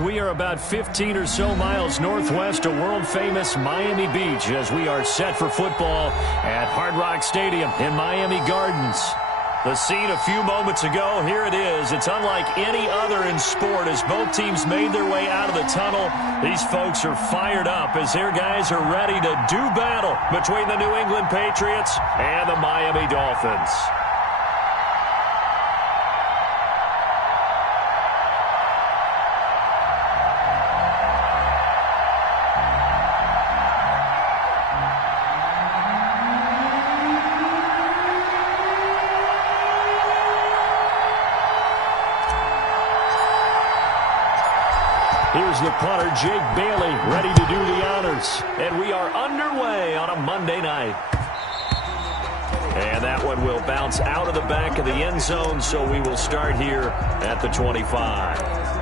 We are about 15 or so miles northwest of world-famous Miami Beach as we are set for football at Hard Rock Stadium in Miami Gardens. The scene a few moments ago, here it is. It's unlike any other in sport as both teams made their way out of the tunnel. These folks are fired up as their guys are ready to do battle between the New England Patriots and the Miami Dolphins. Here's the punter, Jake Bailey, ready to do the honors. And we are underway on a Monday night. And that one will bounce out of the back of the end zone, so we will start here at the 25.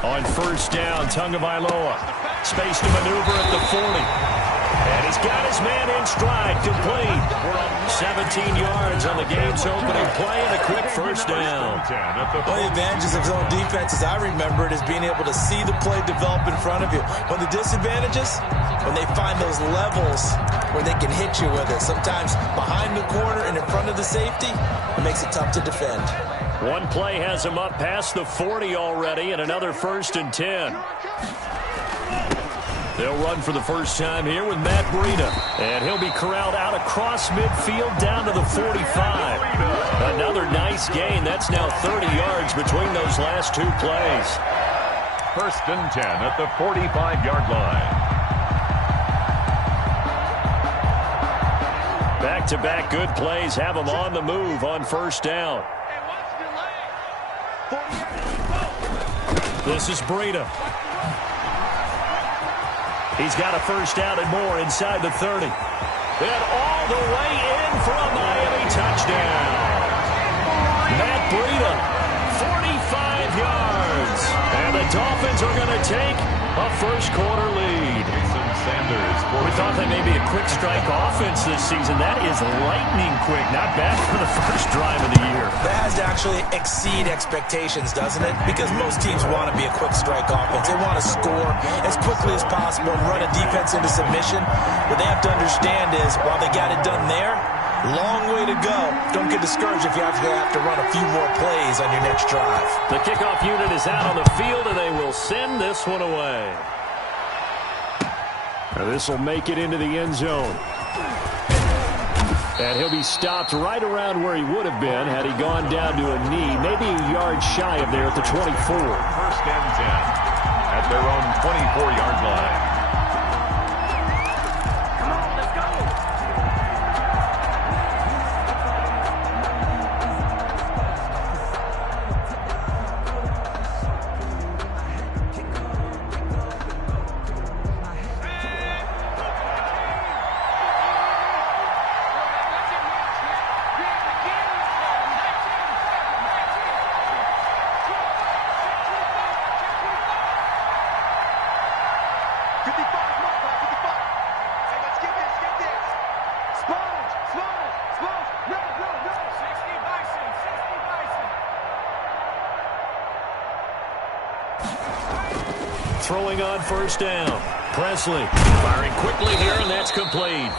On first down, Tagovailoa. Space to maneuver at the 40. And he's got his man in stride, complete. We're up 17 yards on the game's opening play and a quick first down. One of the advantages of zone defense, as I remember it, is being able to see the play develop in front of you. One of the disadvantages, when they find those levels where they can hit you with it, sometimes behind the corner and in front of the safety, it makes it tough to defend. One play has him up past the 40 already, and another 1st and 10. They'll run for the first time here with Matt Breida, and he'll be corralled out across midfield down to the 45. Another nice gain. That's now 30 yards between those last two plays. 1st and 10 at the 45-yard line. Back-to-back good plays have him on the move on first down. This is Breida. He's got a first down and more inside the 30. And all the way in for a Miami touchdown. Matt Breida, 45 yards. And the Dolphins are going to take a first-quarter lead. We thought that may be a quick strike offense this season. That is lightning quick. Not bad for the first drive of the year. That has to actually exceed expectations, doesn't it? Because most teams want to be a quick strike offense. They want to score as quickly as possible and run a defense into submission. What they have to understand is, while they got it done there, long way to go. Don't get discouraged if you have to run a few more plays on your next drive. The kickoff unit is out on the field, and they will send this one away. This will make it into the end zone. And he'll be stopped right around where he would have been had he gone down to a knee, maybe a yard shy of there at the 24. 1st and 10 at their own 24-yard line. Throwing on first down. Presley firing quickly here, and that's complete.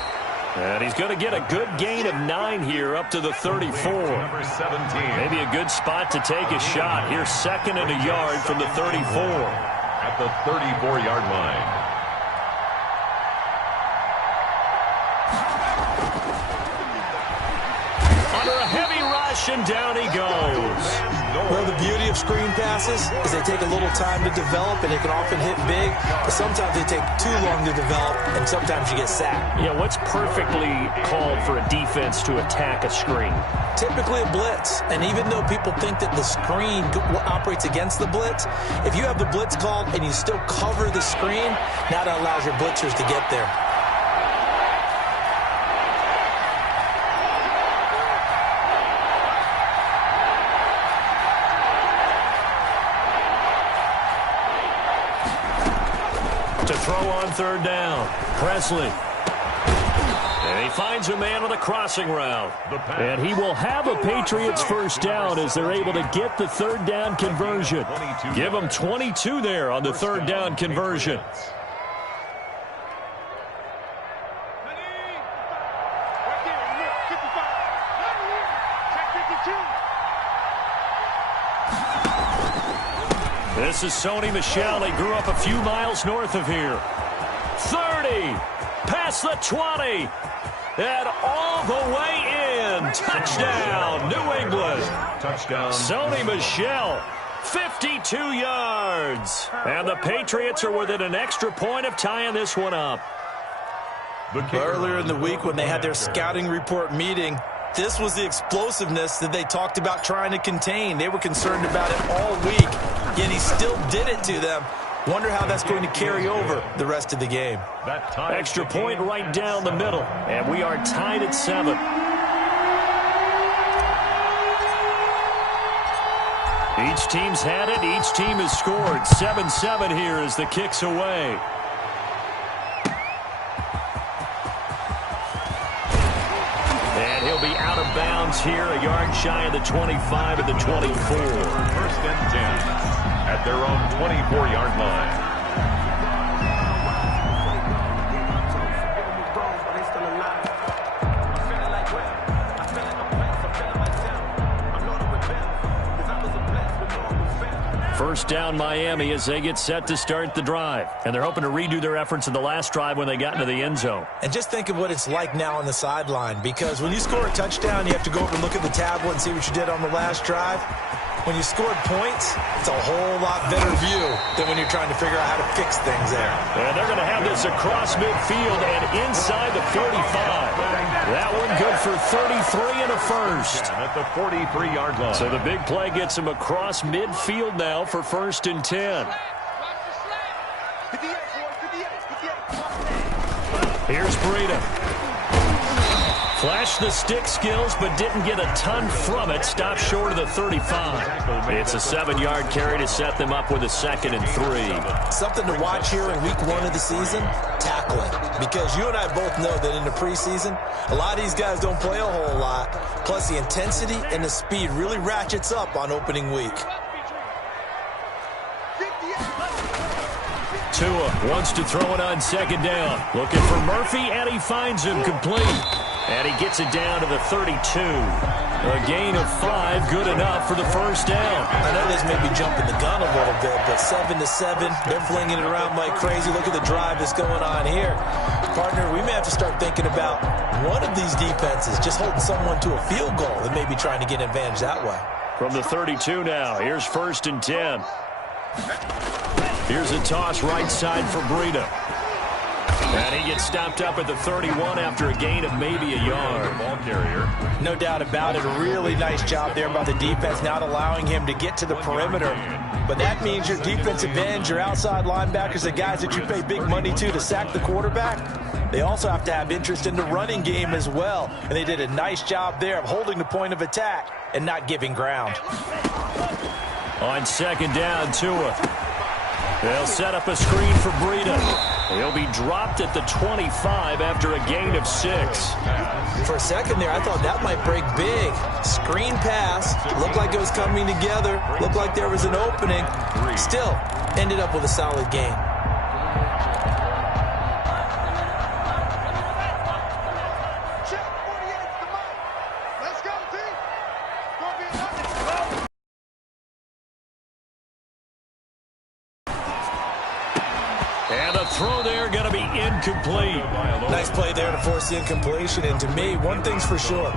And he's going to get a good gain of 9 here up to the 34. Number 17. Maybe a good spot to take a shot. Here's 2nd and a yard from the 34. At the 34-yard line. Under a heavy rush, and down he goes. Well, the beauty of screen passes is they take a little time to develop, and they can often hit big, but sometimes they take too long to develop, and sometimes you get sacked. Yeah, what's perfectly called for a defense to attack a screen? Typically a blitz, and even though people think that the screen operates against the blitz, if you have the blitz called and you still cover the screen, now that allows your blitzers to get there. To throw on third down. Presley. And he finds a man on the crossing route. And he will have a Patriots first down as they're able to get the third down conversion. Give them 22 there on the third down conversion. This is Sony Michel. He grew up a few miles north of here. 30. Past the 20. And all the way in. Touchdown, New England. Touchdown. Sony Michel, 52 yards. And the Patriots are within an extra point of tying this one up. Earlier in the week when they had their scouting report meeting, this was the explosiveness that they talked about trying to contain. They were concerned about it all week, yet he still did it to them. Wonder how that's going to carry over the rest of the game. Extra point right down the middle, and we are tied at 7. Each team's had it. Each team has scored. 7-7 here as the kick's away. And he'll be out of bounds here, a yard shy of the 25 at the 24. First and 10 at their own 24-yard line. First down Miami as they get set to start the drive. And they're hoping to redo their efforts in the last drive when they got into the end zone. And just think of what it's like now on the sideline, because when you score a touchdown, you have to go over and look at the tablet and see what you did on the last drive. When you scored points, it's a whole lot better view than when you're trying to figure out how to fix things there. And they're going to have this across midfield and inside the 45. That one good for 33 and a first. At the 43-yard line. So the big play gets him across midfield now for first and 10. Here's Breida. Flashed the stick skills, but didn't get a ton from it. Stopped short of the 35. It's a 7-yard carry to set them up with a 2nd and 3. Something to watch here in week 1 of the season, tackling. Because you and I both know that in the preseason, a lot of these guys don't play a whole lot. Plus, the intensity and the speed really ratchets up on opening week. Tua wants to throw it on 2nd down. Looking for Murphy, and he finds him complete. And he gets it down to the 32. A gain of 5, good enough for the first down. I know this may be jumping the gun a little bit, but 7-7, they're flinging it around like crazy. Look at the drive that's going on here. Partner, we may have to start thinking about one of these defenses just holding someone to a field goal and maybe trying to get an advantage that way. From the 32 now, here's first and 10. Here's a toss right side for Breida. And he gets stopped up at the 31 after a gain of maybe a yard. Ball carrier. No doubt about it. A really nice job there by the defense, not allowing him to get to the perimeter. But that means your defensive ends, your outside linebackers, the guys that you pay big money to sack the quarterback, they also have to have interest in the running game as well. And they did a nice job there of holding the point of attack and not giving ground. On 2nd down, Tua. They'll set up a screen for Breida. He'll be dropped at the 25 after a gain of 6. For a second there, I thought that might break big. Screen pass. Looked like it was coming together. Looked like there was an opening. Still, ended up with a solid gain. And a throw there going to be incomplete. Nice play there to force the incompletion. And to me, one thing's for sure.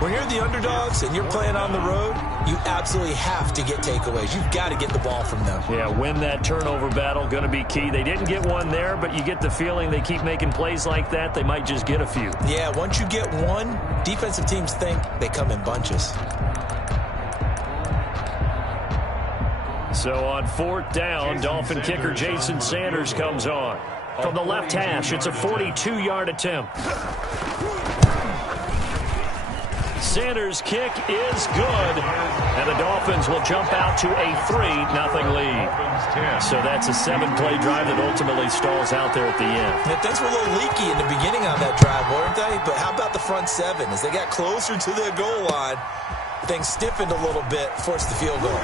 When you're the underdogs and you're playing on the road, you absolutely have to get takeaways. You've got to get the ball from them. Yeah, win that turnover battle, going to be key. They didn't get one there, but you get the feeling they keep making plays like that, they might just get a few. Yeah, once you get one, defensive teams think they come in bunches. So on 4th down, Dolphin kicker Jason Sanders comes on. From the left hash, it's a 42-yard attempt. Sanders' kick is good, and the Dolphins will jump out to a 3-0 lead. 10. So that's a 7-play drive that ultimately stalls out there at the end. Yeah, things were a little leaky in the beginning on that drive, weren't they? But how about the front 7? As they got closer to their goal line, things stiffened a little bit, forced the field goal.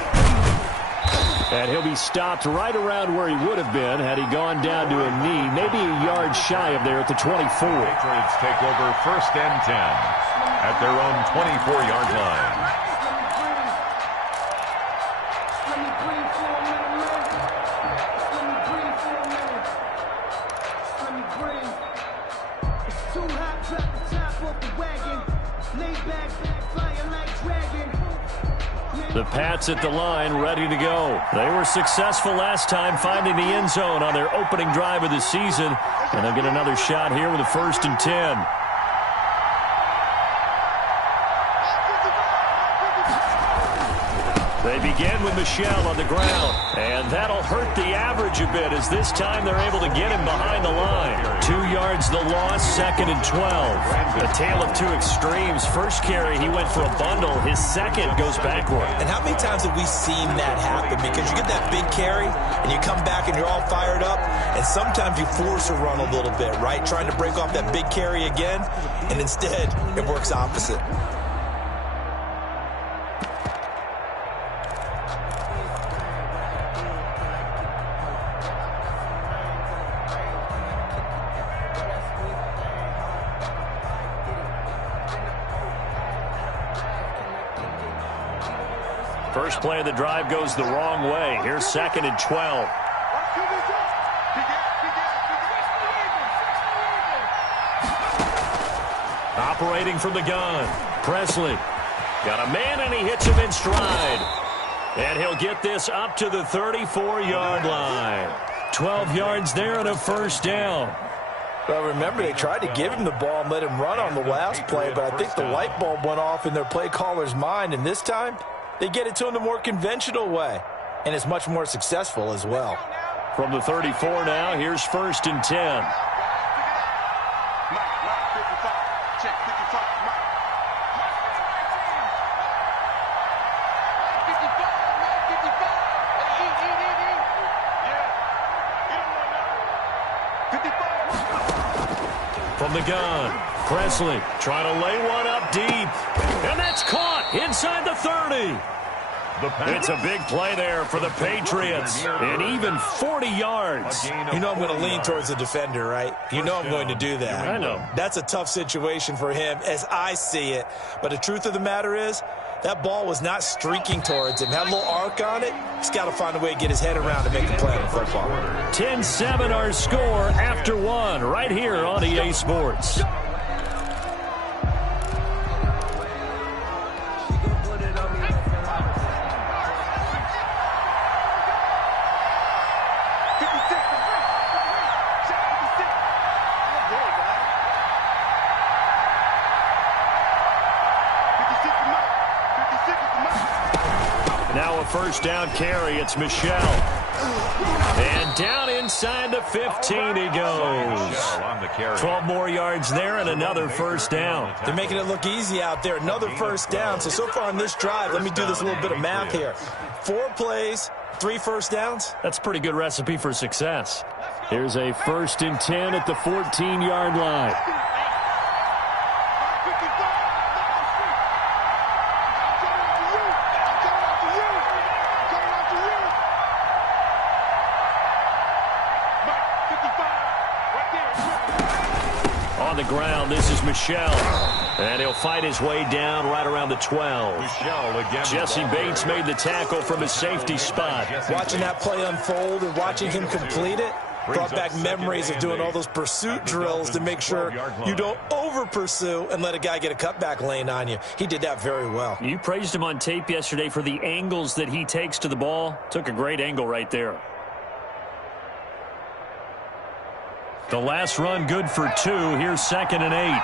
And he'll be stopped right around where he would have been had he gone down to a knee, maybe a yard shy of there at the 24. Patriots take over 1st and 10 at their own 24-yard line. The Pats at the line, ready to go. They were successful last time finding the end zone on their opening drive of the season, and they'll get another shot here with a 1st and 10. They begin with Michel on the ground, and that'll hurt the average a bit as this time they're able to get him behind the line. 2 yards the loss, 2nd and 12. A tale of two extremes. First carry, he went for a bundle. His second goes backward. And how many times have we seen that happen? Because you get that big carry, and you come back and you're all fired up, and sometimes you force a run a little bit, right? Trying to break off that big carry again, and instead it works opposite. First play of the drive goes the wrong way. Here's 2nd and 12. Operating from the gun. Presley. Got a man, and he hits him in stride. And he'll get this up to the 34-yard line. 12 yards there and a 1st down. Well, remember, they tried to give him the ball and let him run on the last play, but I think the light bulb went off in their play caller's mind, and this time they get it to him the more conventional way, and it's much more successful as well. From the 34 now, here's 1st and 10. From the gun, Presley trying to lay one up deep, and that's caught inside the 30. It's a big play there for the Patriots, and even 40 yards. You know I'm going to lean towards the defender, right? You know I'm going to do that. I know. That's a tough situation for him as I see it. But the truth of the matter is, that ball was not streaking towards him. Had a little arc on it. He's got to find a way to get his head around to make the play on football. 10-7 our score after one right here on EA Sports. Now a first down carry. It's Michel. And down inside the 15 he goes. 12 more yards there and another first down. They're making it look easy out there. Another first down. So far on this drive, let me do this little bit of math here. 4 plays, 3 first downs. That's a pretty good recipe for success. Here's a 1st and 10 at the 14-yard line. On the ground, this is Michel. And he'll fight his way down right around the 12. Jesse Bates made the tackle from his safety spot. Watching that play unfold and watching him complete it brought back memories of doing all those pursuit drills to make sure you don't over-pursue and let a guy get a cutback lane on you. He did that very well. You praised him on tape yesterday for the angles that he takes to the ball. Took a great angle right there. The last run good for 2. Here's 2nd and 8.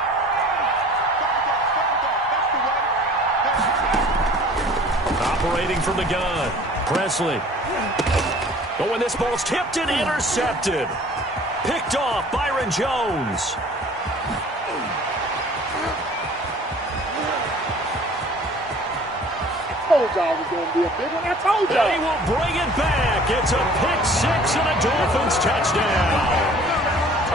Operating from the gun. Presley. But when this ball's tipped and intercepted. Picked off Byron Jones. I told y'all it was going to be a big one. I told y'all. They will bring it back. It's a pick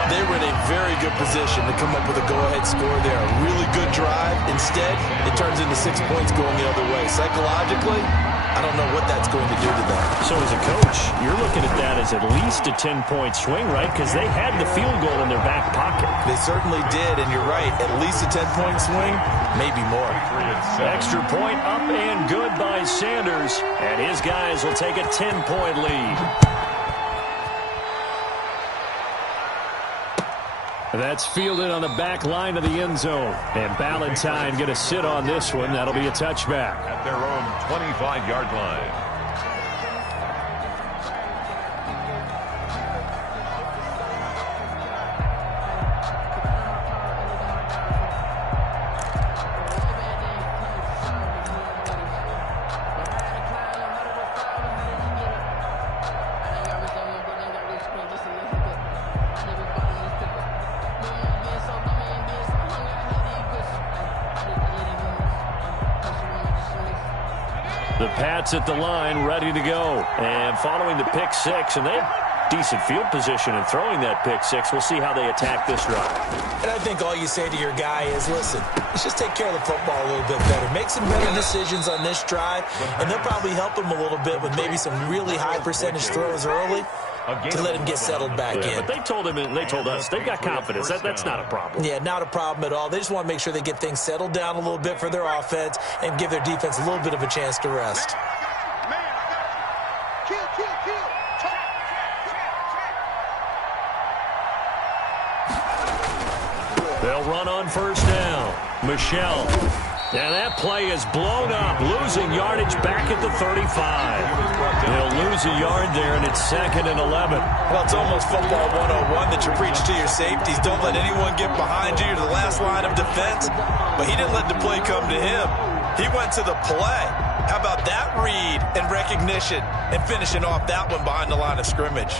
They were in a very good position to come up with a go-ahead score there. A really good drive. Instead, it turns into 6 points going the other way. Psychologically, I don't know what that's going to do to them. So as a coach, you're looking at that as at least a 10-point swing, right? Because they had the field goal in their back pocket. They certainly did, and you're right. At least a 10-point swing, maybe more. Extra point up and good by Sanders, and his guys will take a 10-point lead. That's fielded on the back line of the end zone. And Ballantyne going to sit on this one. That'll be a touchback. At their own 25-yard line. The Pats at the line, ready to go. And following the pick six, and they have decent field position in throwing that pick six. We'll see how they attack this drive. And I think all you say to your guy is, listen, let's just take care of the football a little bit better. Make some better decisions on this drive, and they'll probably help him a little bit with maybe some really high percentage throws early to let him get settled back in. But they told him, and they told us, they've got confidence. That's not a problem. Yeah, not a problem at all. They just want to make sure they get things settled down a little bit for their offense and give their defense a little bit of a chance to rest. They'll run on first down. Michelle. And that play is blown up, losing yardage back at the 35. They'll lose a yard there, and it's 2nd and 11. Well, it's almost football 101 that you preach to your safeties. Don't let anyone get behind you. You're the last line of defense. But he didn't let the play come to him. He went to the play. How about that read and recognition and finishing off that one behind the line of scrimmage?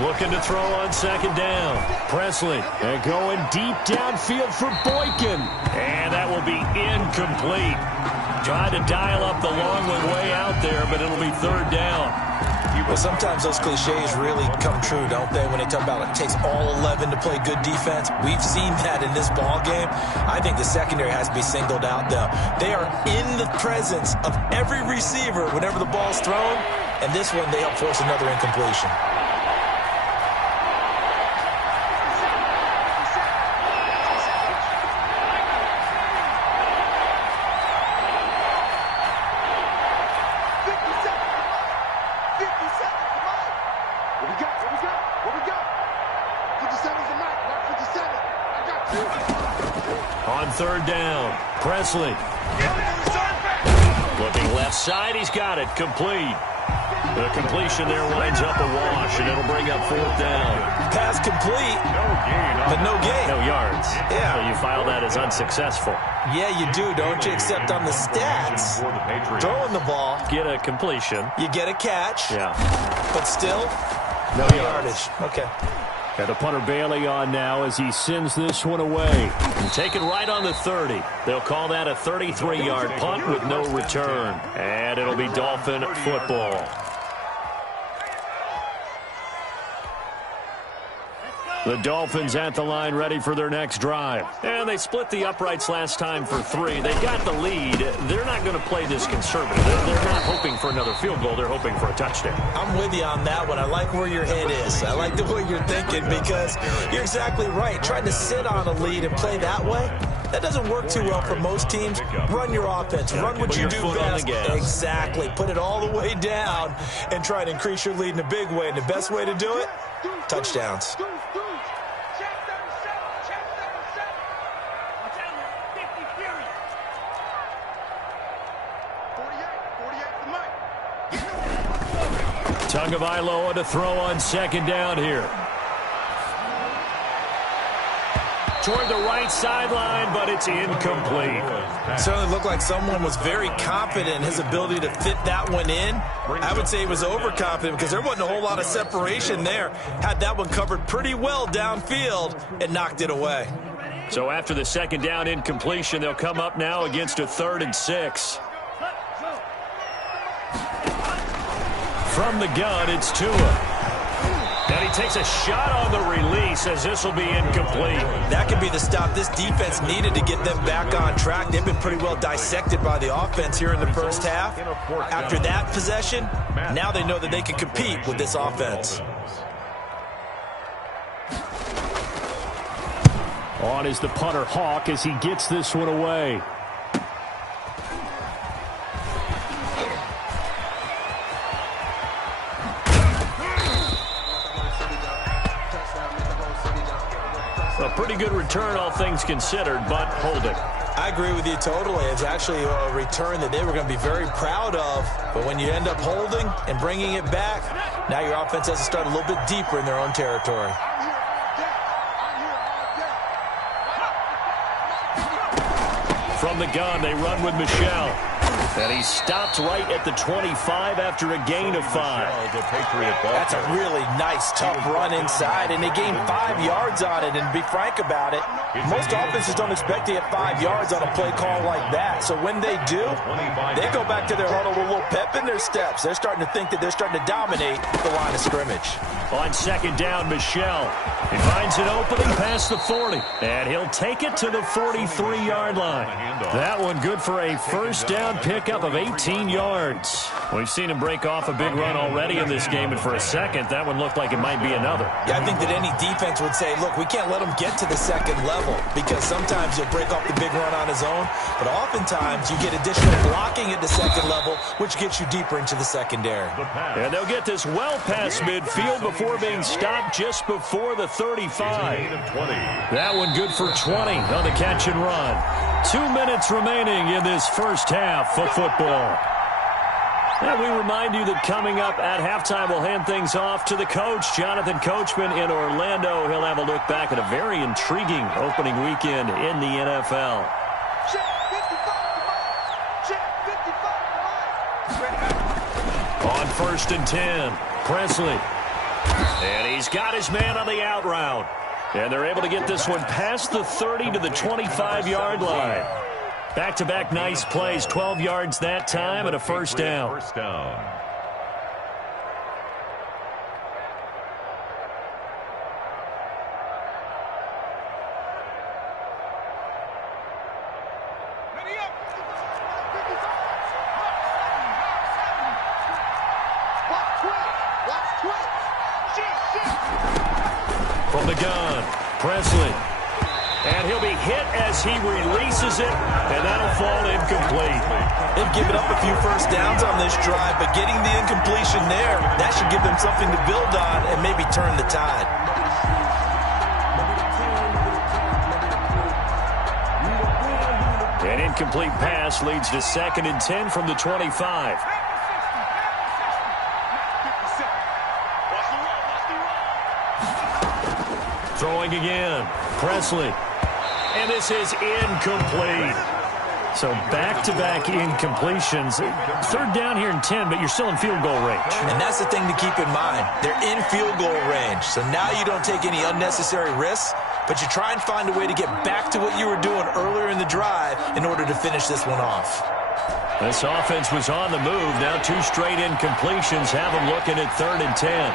Looking to throw on second down. Presley and going deep downfield for Boykin. And that will be incomplete. Trying to dial up the long way out there, but it'll be third down. Well, sometimes those cliches really come true, don't they, when they talk about it takes all 11 to play good defense. We've seen that in this ball game. I think the secondary has to be singled out, though. They are in the presence of every receiver whenever the ball's thrown, and this one they help force another incompletion. Third down. Presley. Looking left side. He's got it. Complete. The completion there winds up a wash, and it'll bring up fourth down. Pass complete, but no gain. No yards. Yeah. So you file that as unsuccessful. Yeah, you do, don't you? Except on the stats, throwing the ball. Get a completion. You get a catch. Yeah. But still, no yardage. Okay. Got the punter Bailey on now as he sends this one away. And taken right on the 30. They'll call that a 33-yard punt with no return. And it'll be Dolphin football. The Dolphins at the line ready for their next drive. And they split the uprights last time for 3. They got the lead. They're not going to play this conservative. They're not hoping for another field goal. They're hoping for a touchdown. I'm with you on that one. I like where your head is. I like the way you're thinking because you're exactly right. Trying to sit on a lead and play that way, that doesn't work too well for most teams. Run your offense. Run what you do best. Exactly. Put it all the way down and try to increase your lead in a big way. And the best way to do it, touchdowns. Tagovailoa to throw on second down here. toward the right sideline, but it's incomplete. It certainly looked like someone was very confident in his ability to fit that one in. I would say he was overconfident because there wasn't a whole lot of separation there. Had that one covered pretty well downfield and knocked it away. So after the second down incompletion, they'll come up now against a 3rd and 6. From the gun, it's Tua. And he takes a shot on the release as this will be incomplete. That could be the stop this defense needed to get them back on track. They've been pretty well dissected by the offense here in the first half. After that possession, now they know that they can compete with this offense. On is the punter, Hawk, as he gets this one away. A pretty good return, all things considered, but holding. I agree with you totally. It's actually a return that they were going to be very proud of. But when you end up holding and bringing it back, now your offense has to start a little bit deeper in their own territory. From the gun, they run with Michelle. And he stopped right at the 25 after a gain of 5. That's a really nice, tough run inside, and they gained 5 yards on it. And to be frank about it, most offenses don't expect to get 5 yards on a play call like that. So when they do, they go back to their huddle with a little pep in their steps. They're starting to think that they're starting to dominate the line of scrimmage. On second down, Michelle. He finds an opening past the 40, and he'll take it to the 43-yard line. That one good for a first down pickup of 18 yards. We've seen him break off a big run already in this game, and for a second, that one looked like it might be another. Yeah, I think that any defense would say, look, we can't let him get to the second level because sometimes he'll break off the big run on his own, but oftentimes you get additional blocking at the second level, which gets you deeper into the secondary. And they'll get this well past midfield before being stopped just before the 35. That one good for 20 on the catch and run. 2 minutes remaining in this first half of football. And we remind you that coming up at halftime, we'll hand things off to the coach, Jonathan Coachman in Orlando. He'll have a look back at a very intriguing opening weekend in the NFL. On 1st and 10, Presley. And he's got his man on the out route. And they're able to get this one past the 30 to the 25-yard line. Back-to-back nice plays, 12 yards that time and a first down. From the gun, Presley. And he'll be hit as he releases it, and that'll fall incomplete. They've given up a few first downs on this drive, but getting the incompletion there, that should give them something to build on and maybe turn the tide. An incomplete pass leads to 2nd and 10 from the 25. Throwing again, Presley. And this is incomplete. So back-to-back incompletions. 3rd down here and 10, but you're still in field goal range. And that's the thing to keep in mind. They're in field goal range. So now you don't take any unnecessary risks, but you try and find a way to get back to what you were doing earlier in the drive in order to finish this one off. This offense was on the move. Now 2 straight incompletions have them looking at 3rd and 10.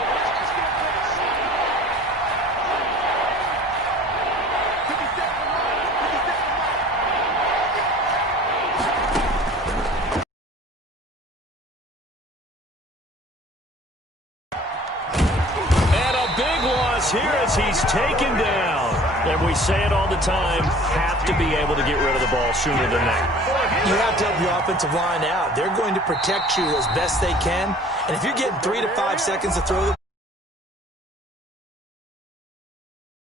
Here as he's taken down. And we say it all the time, have to be able to get rid of the ball sooner than that. You have to help your offensive line out. They're going to protect you as best they can. And if you're getting 3 to 5 seconds to throw the